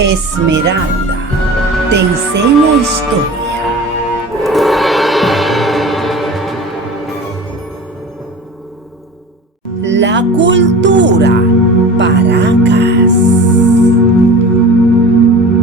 Esmeralda te enseña historia. La cultura Paracas.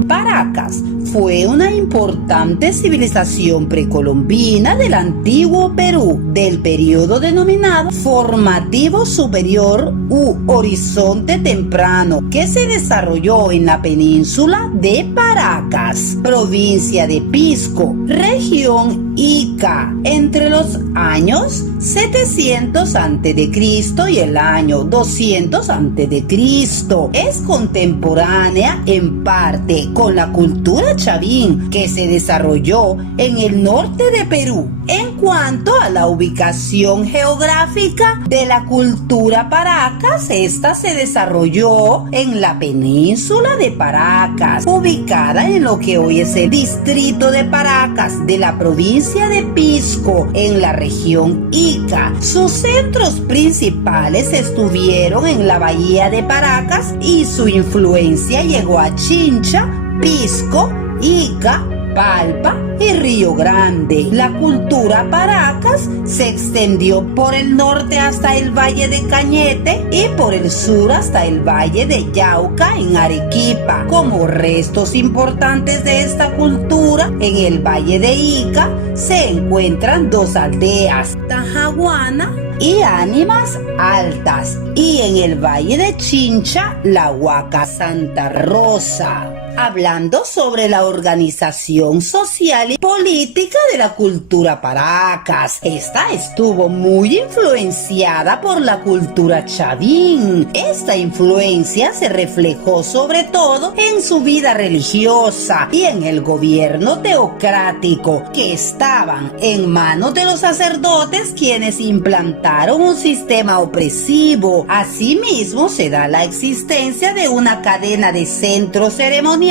Paracas fue una importante civilización precolombina del antiguo Perú, del periodo denominado Formativo Superior u Horizonte Temprano, que se desarrolló en la península de Paracas, provincia de Pisco, región Ica, entre los años 700 a.C. y el año 200 a.C. Es contemporánea en parte con la cultura chavín, que se desarrolló en el norte de Perú. En cuanto a la ubicación geográfica de la cultura Paracas, esta se desarrolló en la península de Paracas, ubicada en lo que hoy es el distrito de Paracas de la provincia de Pisco, en la región Ica. Sus centros principales estuvieron en la bahía de Paracas y su influencia llegó a Chincha, Pisco, Ica, Palpa y Río Grande. La cultura Paracas se extendió por el norte hasta el Valle de Cañete y por el sur hasta el Valle de Yauca en Arequipa. Como restos importantes de esta cultura, en el Valle de Ica se encuentran dos aldeas, Tajaguana y Ánimas Altas, y en el Valle de Chincha, la Huaca Santa Rosa. Hablando sobre la organización social y política de la cultura Paracas, esta estuvo muy influenciada por la cultura chavín. Esta influencia se reflejó sobre todo en su vida religiosa y en el gobierno teocrático, que estaban en manos de los sacerdotes, quienes implantaron un sistema opresivo. Asimismo, se da la existencia de una cadena de centros ceremoniales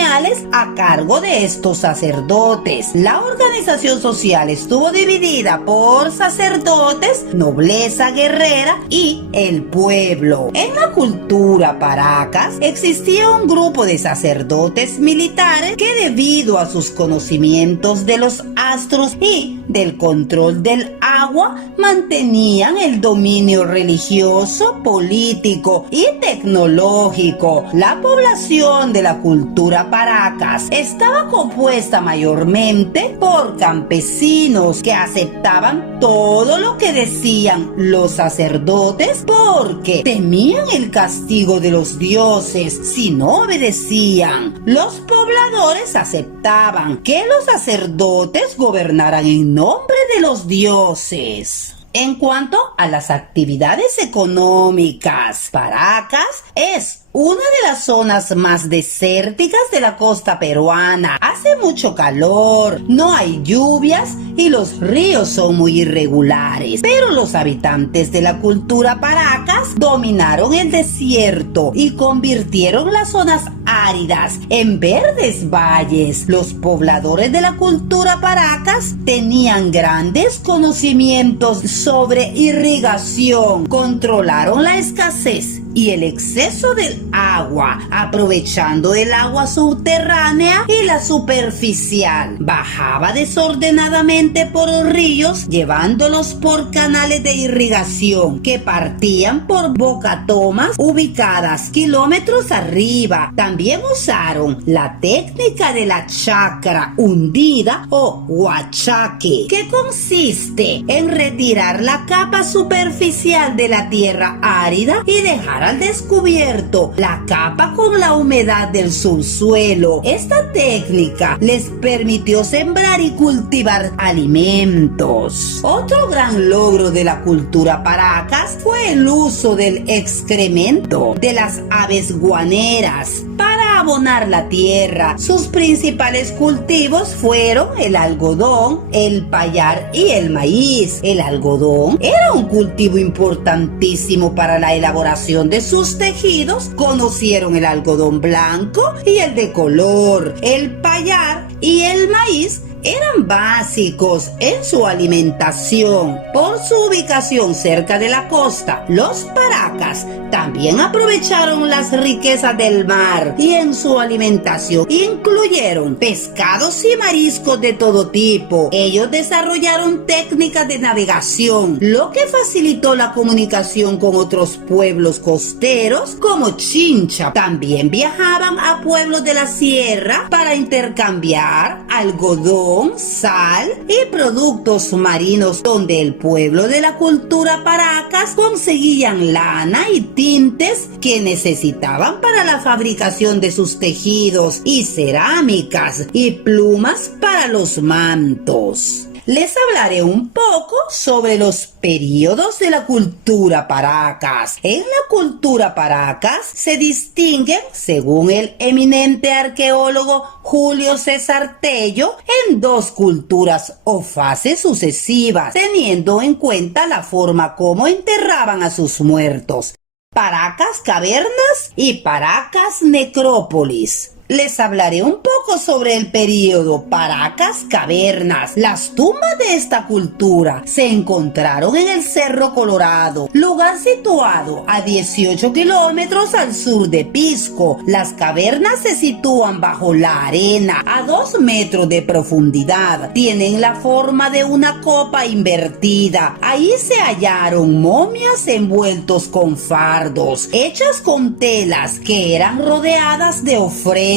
a cargo de estos sacerdotes. La organización social estuvo dividida por sacerdotes, nobleza guerrera y el pueblo. En la cultura Paracas existía un grupo de sacerdotes militares que, debido a sus conocimientos de los astros y del control del agua, mantenían el dominio religioso, político y tecnológico. La población de la cultura Paracas estaba compuesta mayormente por campesinos que aceptaban todo lo que decían los sacerdotes porque temían el castigo de los dioses si no obedecían. Los pobladores aceptaban que los sacerdotes gobernaran en nombre de los dioses. En cuanto a las actividades económicas, Paracas es una de las zonas más desérticas de la costa peruana. Hace mucho calor, no hay lluvias y los ríos son muy irregulares. Pero los habitantes de la cultura Paracas dominaron el desierto y convirtieron las zonas áridas en verdes valles. Los pobladores de la cultura Paracas tenían grandes conocimientos sobre irrigación, controlaron la escasez y el exceso del agua, aprovechando el agua subterránea y la superficial. Bajaba desordenadamente por los ríos, llevándolos por canales de irrigación que partían por bocatomas ubicadas kilómetros arriba. También usaron la técnica de la chacra hundida o huachaque, que consiste en retirar la capa superficial de la tierra árida y dejar al descubierto la capa con la humedad del subsuelo. Esta técnica les permitió sembrar y cultivar alimentos. Otro gran logro de la cultura Paracas fue el uso del excremento de las aves guaneras para abonar la tierra. Sus principales cultivos fueron el algodón, el payar y el maíz. El algodón era un cultivo importantísimo para la elaboración de sus tejidos. Conocieron el algodón blanco y el de color. El payar y el maíz eran básicos en su alimentación. Por su ubicación cerca de la costa, los paracas también aprovecharon las riquezas del mar y en su alimentación incluyeron pescados y mariscos de todo tipo. Ellos desarrollaron técnicas de navegación, lo que facilitó la comunicación con otros pueblos costeros como Chincha. También viajaban a pueblos de la sierra para intercambiar algodón, sal y productos marinos, donde el pueblo de la cultura paracas conseguían lana y tintes que necesitaban para la fabricación de sus tejidos y cerámicas y plumas para los mantos. Les hablaré un poco sobre los periodos de la cultura paracas. En la cultura paracas se distinguen, según el eminente arqueólogo Julio César Tello, en dos culturas o fases sucesivas, teniendo en cuenta la forma como enterraban a sus muertos: paracas cavernas y paracas necrópolis. Les hablaré un poco sobre el período paracas cavernas. Las tumbas de esta cultura se encontraron en el Cerro Colorado, lugar situado a 18 kilómetros al sur de Pisco. Las cavernas se sitúan bajo la arena a 2 metros de profundidad. Tienen la forma de una copa invertida. Ahí se hallaron momias envueltos con fardos, hechas con telas que eran rodeadas de ofrendas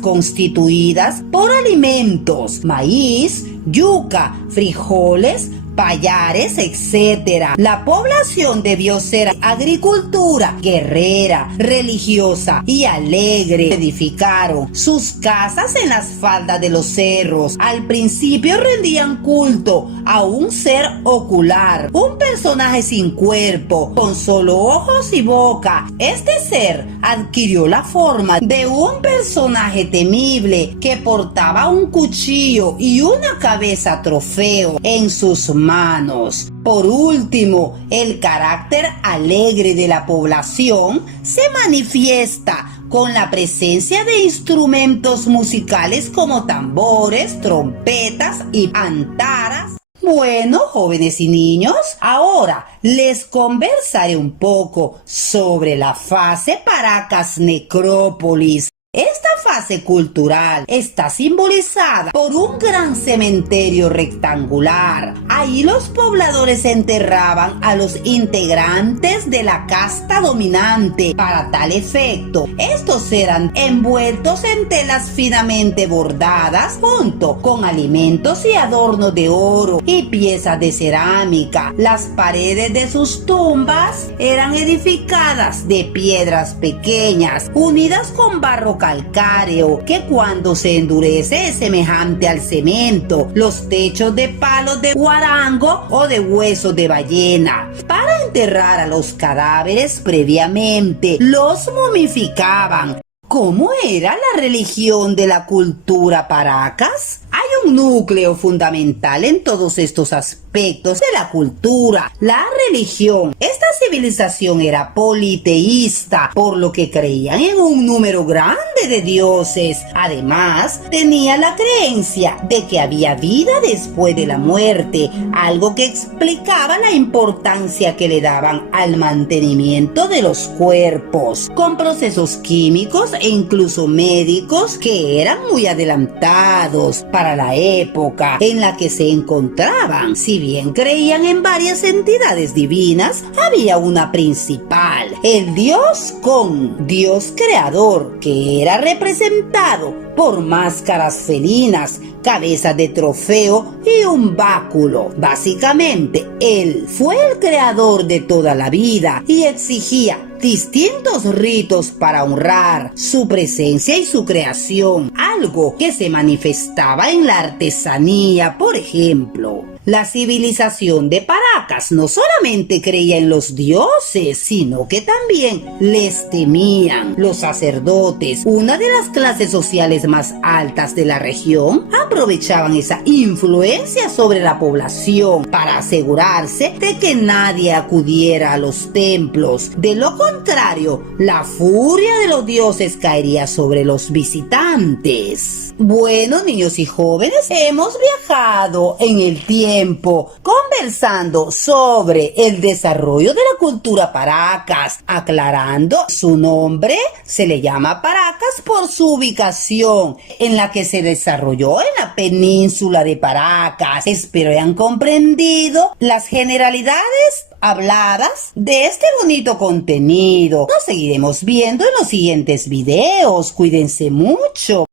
constituidas por alimentos: maíz, yuca, frijoles, payares, etc. La población debió ser agricultura, guerrera, religiosa y alegre. Edificaron sus casas en las faldas de los cerros. Al principio rendían culto a un ser ocular, un personaje sin cuerpo, con solo ojos y boca. Este ser adquirió la forma de un personaje temible que portaba un cuchillo y una cabeza trofeo en sus manos. Por último, el carácter alegre de la población se manifiesta con la presencia de instrumentos musicales como tambores, trompetas y antaras. Bueno, jóvenes y niños, ahora les conversaré un poco sobre la fase paracas necrópolis. Esta fase cultural está simbolizada por un gran cementerio rectangular. Ahí los pobladores enterraban a los integrantes de la casta dominante. Para tal efecto, estos eran envueltos en telas finamente bordadas junto con alimentos y adornos de oro y piezas de cerámica. Las paredes de sus tumbas eran edificadas de piedras pequeñas unidas con barro calcáreo, que cuando se endurece es semejante al cemento. Los techos de palos de guarango o de huesos de ballena. Para enterrar a los cadáveres previamente, los momificaban. ¿Cómo era la religión de la cultura paracas? Hay un núcleo fundamental en todos estos aspectos de la cultura: la religión. Esta civilización era politeísta, por lo que creían en un número grande de dioses. Además, tenía la creencia de que había vida después de la muerte, algo que explicaba la importancia que le daban al mantenimiento de los cuerpos, con procesos químicos e incluso médicos que eran muy adelantados para la época en la que se encontraban. Si bien creían en varias entidades divinas, había una principal: el dios Con, dios creador, que era representado por máscaras felinas, cabezas de trofeo y un báculo. Básicamente, él fue el creador de toda la vida y exigía distintos ritos para honrar su presencia y su creación, algo que se manifestaba en la artesanía. Por ejemplo, la civilización de Paracas no solamente creía en los dioses, sino que también les temían. Los sacerdotes, una de las clases sociales más altas de la región, aprovechaban esa influencia sobre la población para asegurarse de que nadie acudiera a los templos. De lo contrario, la furia de los dioses caería sobre los visitantes. Bueno, niños y jóvenes, hemos viajado en el tiempo conversando sobre el desarrollo de la cultura Paracas. Aclarando, su nombre se le llama Paracas por su ubicación en la que se desarrolló en la península de Paracas. Espero hayan comprendido las generalidades habladas de este bonito contenido. Nos seguiremos viendo en los siguientes videos. Cuídense mucho.